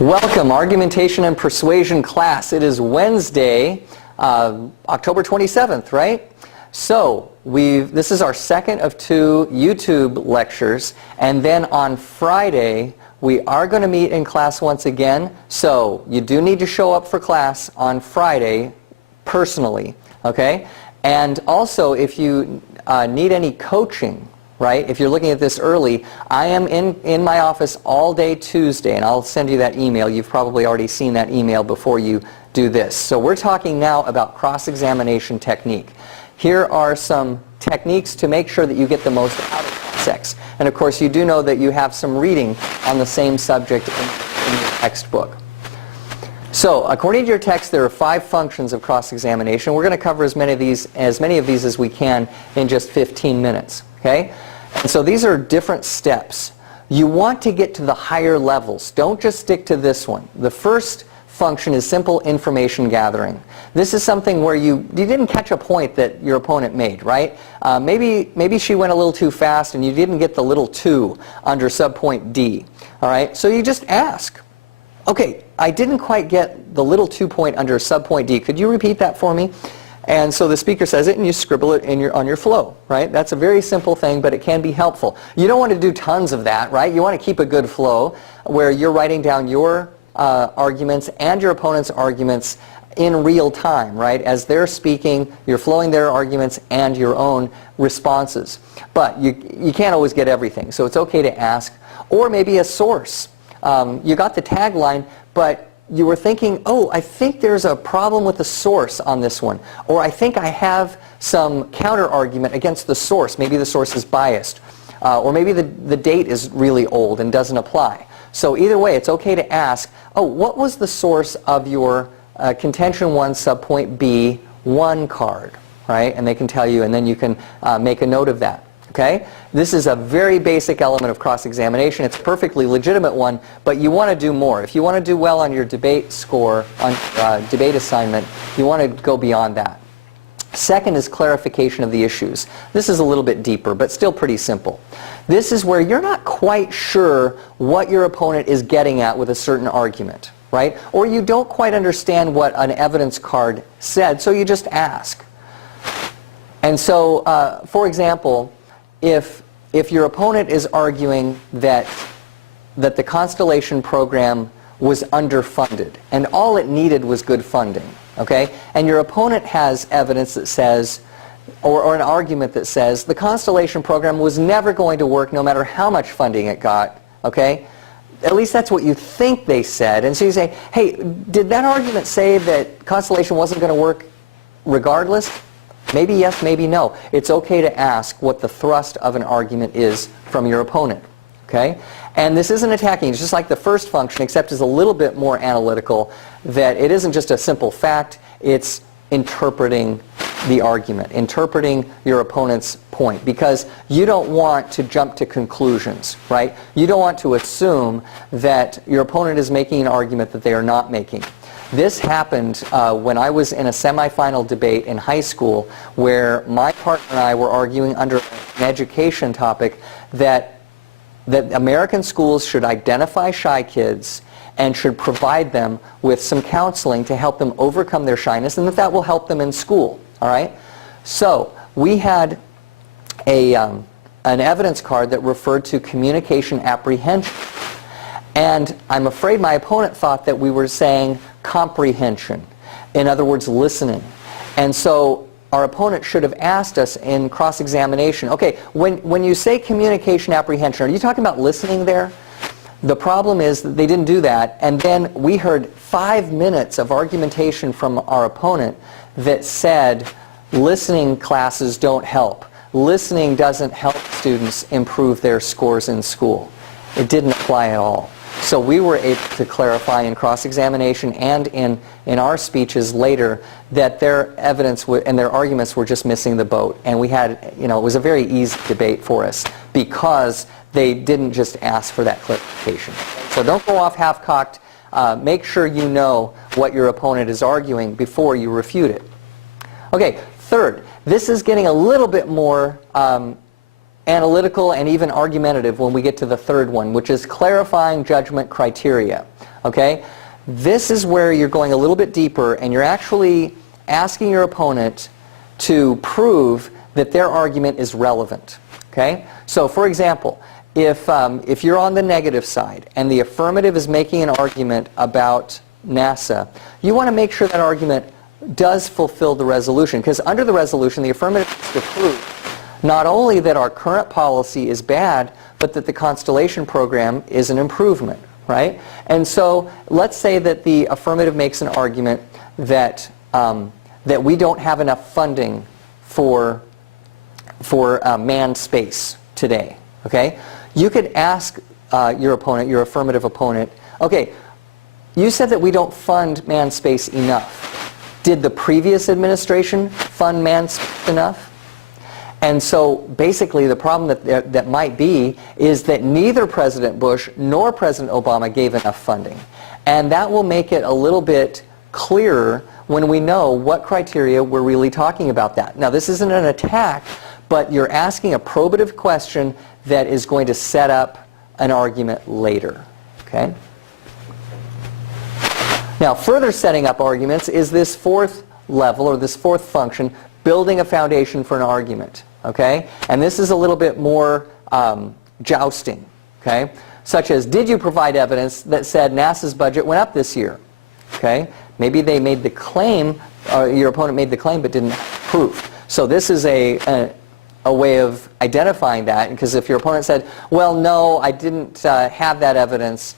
Welcome, Argumentation and Persuasion class. It is Wednesday, October 27th, right? So, this is our second of two YouTube lectures, and then on Friday, we are going to meet in class once again. So, you do need to show up for class on Friday personally, okay? And also, if you need any coaching, right? If you're looking at this early, I am in my office all day Tuesday, and I'll send you that email. You've probably already seen that email before you do this. So we're talking now about cross-examination technique. Here are some techniques to make sure that you get the most out of sex. And of course, you do know that you have some reading on the same subject in your textbook. So, according to your text, there are 5 functions of cross-examination. We're going to cover as many of these as we can in just 15 minutes. Okay? And so these are different steps. You want to get to the higher levels. Don't just stick to this one. The first function is simple information gathering. This is something where you didn't catch a point that your opponent made, right? Maybe she went a little too fast and you didn't get the little 2 under subpoint D. All right? So you just ask, okay, I didn't quite get the little 2 point under subpoint D. Could you repeat that for me? And so the speaker says it, and you scribble it on your flow, right? That's a very simple thing, but it can be helpful. You don't want to do tons of that, right? You want to keep a good flow where you're writing down your arguments and your opponent's arguments in real time, right? As they're speaking, you're flowing their arguments and your own responses. But you can't always get everything, so it's okay to ask. Or maybe a source. You got the tagline, but you were thinking, oh, I think there's a problem with the source on this one. Or I think I have some counter-argument against the source. Maybe the source is biased. Or maybe the date is really old and doesn't apply. So either way, it's okay to ask, oh, what was the source of your contention 1 subpoint B 1 card? Right? And they can tell you, and then you can make a note of that. Okay? This is a very basic element of cross-examination. It's a perfectly legitimate one, but you want to do more. If you want to do well on your debate score, on debate assignment, you want to go beyond that. Second is clarification of the issues. This is a little bit deeper, but still pretty simple. This is where you're not quite sure what your opponent is getting at with a certain argument, right? Or you don't quite understand what an evidence card said, so you just ask. And so, for example, if your opponent is arguing that the Constellation program was underfunded and all it needed was good funding, okay? And your opponent has evidence that says, or an argument that says, the Constellation program was never going to work no matter how much funding it got, okay? At least that's what you think they said. And so you say, hey, did that argument say that Constellation wasn't going to work regardless? Maybe yes, maybe no. It's okay to ask what the thrust of an argument is from your opponent. Okay? And this isn't attacking. It's just like the first function, except it's a little bit more analytical, that it isn't just a simple fact, it's interpreting the argument, interpreting your opponent's point, because you don't want to jump to conclusions, right? You don't want to assume that your opponent is making an argument that they are not making. This happened when I was in a semifinal debate in high school where my partner and I were arguing under an education topic that American schools should identify shy kids and should provide them with some counseling to help them overcome their shyness, and that will help them in school. All right? So we had an evidence card that referred to communication apprehension. And I'm afraid my opponent thought that we were saying comprehension. In other words, listening. And so our opponent should have asked us in cross-examination, okay, when you say communication apprehension, are you talking about listening there? The problem is that they didn't do that, and then we heard 5 minutes of argumentation from our opponent that said listening classes don't help. Listening doesn't help students improve their scores in school. It didn't apply at all. So we were able to clarify in cross-examination and in our speeches later that their evidence and their arguments were just missing the boat. And we had, it was a very easy debate for us because they didn't just ask for that clarification. So don't go off half-cocked. Make sure you know what your opponent is arguing before you refute it. Okay, third, this is getting a little bit more analytical and even argumentative when we get to the third one, which is clarifying judgment criteria. Okay? This is where you're going a little bit deeper and you're actually asking your opponent to prove that their argument is relevant. Okay? So for example, if you're on the negative side and the affirmative is making an argument about NASA, you want to make sure that argument does fulfill the resolution, because under the resolution the affirmative is to prove not only that our current policy is bad, but that the Constellation program is an improvement, right? And so let's say that the affirmative makes an argument that that we don't have enough funding for manned space today. Okay, you could ask your opponent, your affirmative opponent, okay, you said that we don't fund manned space enough. Did the previous administration fund manned space enough? And so basically the problem that might be is that neither President Bush nor President Obama gave enough funding. And that will make it a little bit clearer when we know what criteria we're really talking about that. Now this isn't an attack, but you're asking a probative question that is going to set up an argument later. Okay? Now, further setting up arguments is this fourth level, or this fourth function, building a foundation for an argument. Okay? And this is a little bit more jousting. Okay? Such as, did you provide evidence that said NASA's budget went up this year? Okay? Maybe they made the claim, your opponent made the claim but didn't prove. So this is a way of identifying that, because if your opponent said, well, no, I didn't have that evidence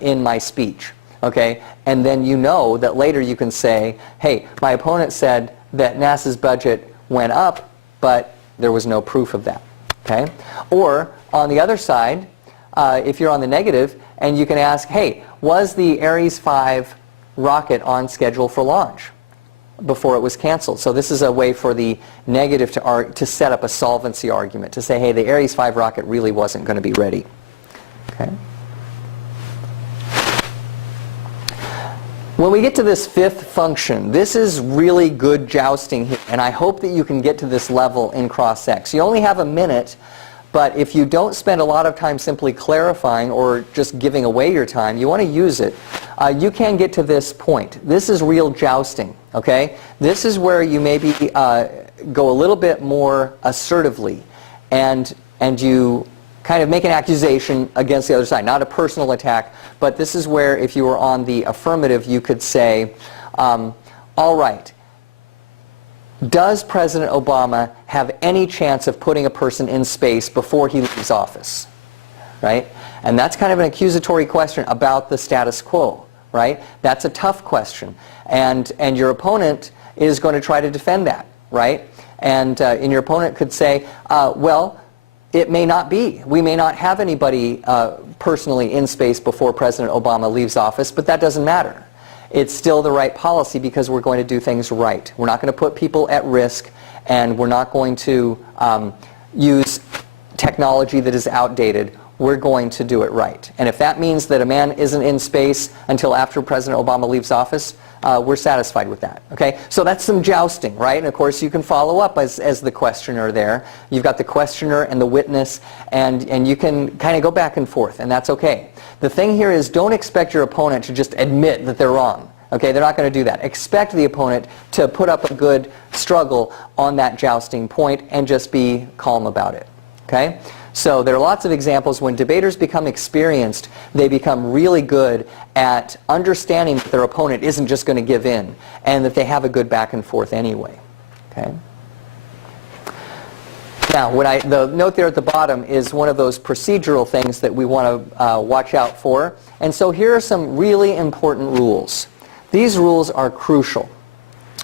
in my speech. Okay, and then you know that later you can say, hey, my opponent said that NASA's budget went up, but there was no proof of that. Okay, or on the other side, if you're on the negative, and you can ask, hey, was the Ares 5 rocket on schedule for launch before it was canceled? So this is a way for the negative to set up a solvency argument, to say, hey, the Ares 5 rocket really wasn't going to be ready. Okay. When we get to this fifth function, this is really good jousting here, and I hope that you can get to this level in cross-ex. You only have a minute, but if you don't spend a lot of time simply clarifying or just giving away your time, you want to use it, you can get to this point. This is real jousting, okay? This is where you maybe go a little bit more assertively, and you kind of make an accusation against the other side, not a personal attack, but this is where if you were on the affirmative, you could say, all right, does President Obama have any chance of putting a person in space before he leaves office? Right? And that's kind of an accusatory question about the status quo, right? That's a tough question. And your opponent is going to try to defend that, right? And your opponent could say, well, it may not be. We may not have anybody personally in space before President Obama leaves office, but that doesn't matter. It's still the right policy because we're going to do things right. We're not going to put people at risk, and we're not going to use technology that is outdated. We're going to do it right. And if that means that a man isn't in space until after President Obama leaves office, we're satisfied with that. Okay? So that's some jousting, right? And of course you can follow up as the questioner there. You've got the questioner and the witness, and you can kind of go back and forth, and that's okay. The thing here is, don't expect your opponent to just admit that they're wrong. Okay? They're not going to do that. Expect the opponent to put up a good struggle on that jousting point and just be calm about it. Okay? So there are lots of examples when debaters become experienced, they become really good at understanding that their opponent isn't just going to give in, and that they have a good back and forth anyway. Okay? Now, the note there at the bottom is one of those procedural things that we want to watch out for. And so here are some really important rules. These rules are crucial.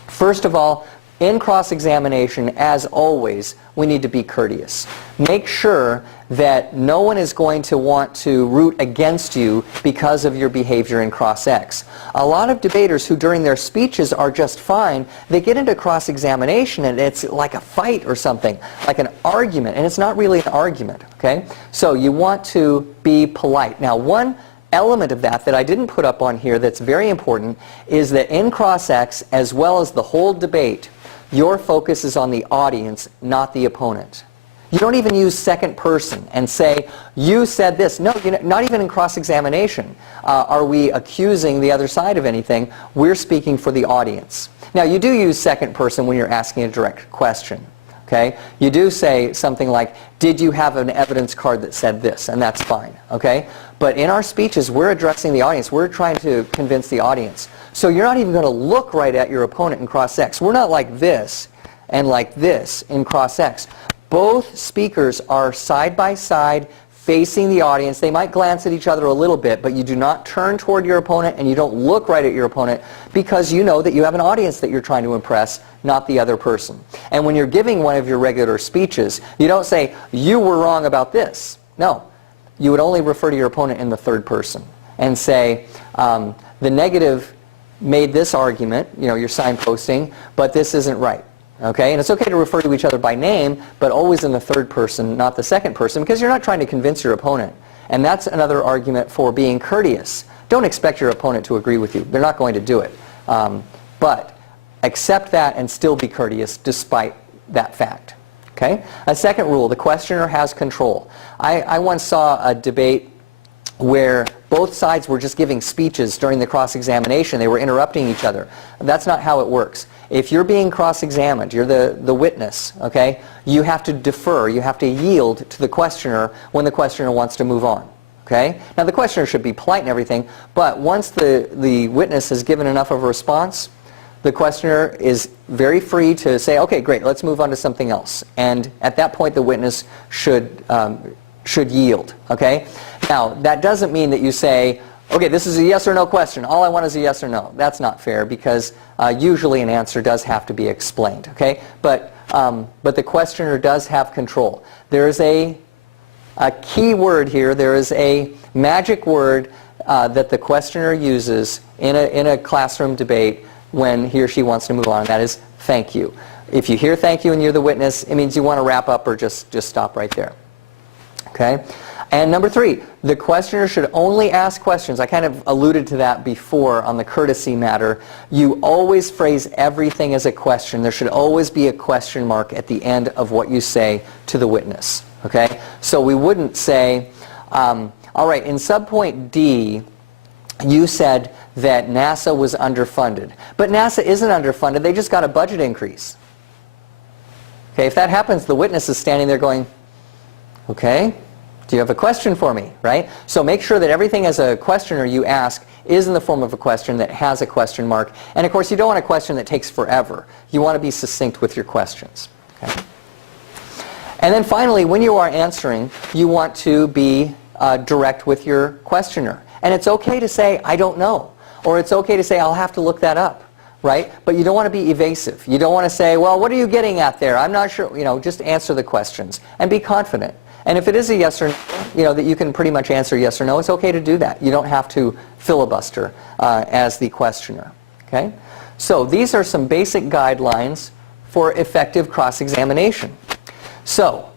First of all, in cross-examination, as always, we need to be courteous. Make sure that no one is going to want to root against you because of your behavior in cross-ex. A lot of debaters who during their speeches are just fine, they get into cross-examination and it's like a fight or something, like an argument, and it's not really an argument, okay? So you want to be polite. Now, one element of that I didn't put up on here that's very important is that in cross-ex, as well as the whole debate, your focus is on the audience, not the opponent. You don't even use second person and say, you said this. No, not even in cross-examination are we accusing the other side of anything. We're speaking for the audience. Now, you do use second person when you're asking a direct question. Okay? You do say something like, did you have an evidence card that said this? And that's fine. Okay? But in our speeches, we're addressing the audience. We're trying to convince the audience. So you're not even going to look right at your opponent in cross-ex. We're not like this and like this in cross-ex. Both speakers are side by side facing the audience. They might glance at each other a little bit, but you do not turn toward your opponent and you don't look right at your opponent because you know that you have an audience that you're trying to impress, not the other person. And when you're giving one of your regular speeches, you don't say, you were wrong about this. No. You would only refer to your opponent in the third person and say, the negative made this argument, you're signposting, but this isn't right. Okay? And it's okay to refer to each other by name, but always in the third person, not the second person, because you're not trying to convince your opponent. And that's another argument for being courteous. Don't expect your opponent to agree with you. They're not going to do it. But accept that and still be courteous despite that fact. Okay? A second rule, the questioner has control. I once saw a debate where both sides were just giving speeches during the cross-examination. They were interrupting each other. That's not how it works. If you're being cross-examined, you're the witness, okay? You have to defer, you have to yield to the questioner when the questioner wants to move on, okay? Now the questioner should be polite and everything, but once the witness has given enough of a response, the questioner is very free to say, okay, great, let's move on to something else. And at that point, the witness should yield, okay? Now, that doesn't mean that you say, okay, this is a yes or no question. All I want is a yes or no. That's not fair because usually an answer does have to be explained, okay? But the questioner does have control. There is a key word here. There is a magic word that the questioner uses in a classroom debate when he or she wants to move on, and that is thank you. If you hear thank you and you're the witness, it means you want to wrap up or just stop right there. Okay? And number 3, the questioner should only ask questions. I kind of alluded to that before on the courtesy matter. You always phrase everything as a question. There should always be a question mark at the end of what you say to the witness. Okay? So we wouldn't say, all right, in subpoint D, you said that NASA was underfunded. But NASA isn't underfunded. They just got a budget increase. Okay, if that happens, the witness is standing there going, okay, do you have a question for me, right? So make sure that everything as a questioner you ask is in the form of a question that has a question mark. And of course, you don't want a question that takes forever. You want to be succinct with your questions. Okay? And then finally, when you are answering, you want to be direct with your questioner. And it's okay to say, I don't know. Or it's okay to say, I'll have to look that up. Right? But you don't want to be evasive. You don't want to say, well, what are you getting at there? I'm not sure. Just answer the questions and be confident. And if it is a yes or no, that you can pretty much answer yes or no, it's okay to do that. You don't have to filibuster as the questioner. Okay? So these are some basic guidelines for effective cross-examination. So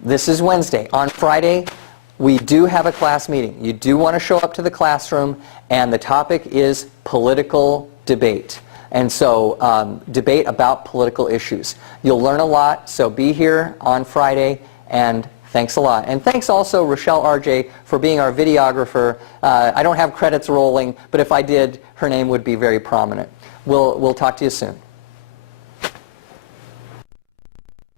this is Wednesday. On Friday, we do have a class meeting. You do want to show up to the classroom, and the topic is political debate. And so debate about political issues. You'll learn a lot, so be here on Friday, and thanks a lot. And thanks also, Rochelle RJ, for being our videographer. I don't have credits rolling, but if I did, her name would be very prominent. We'll talk to you soon.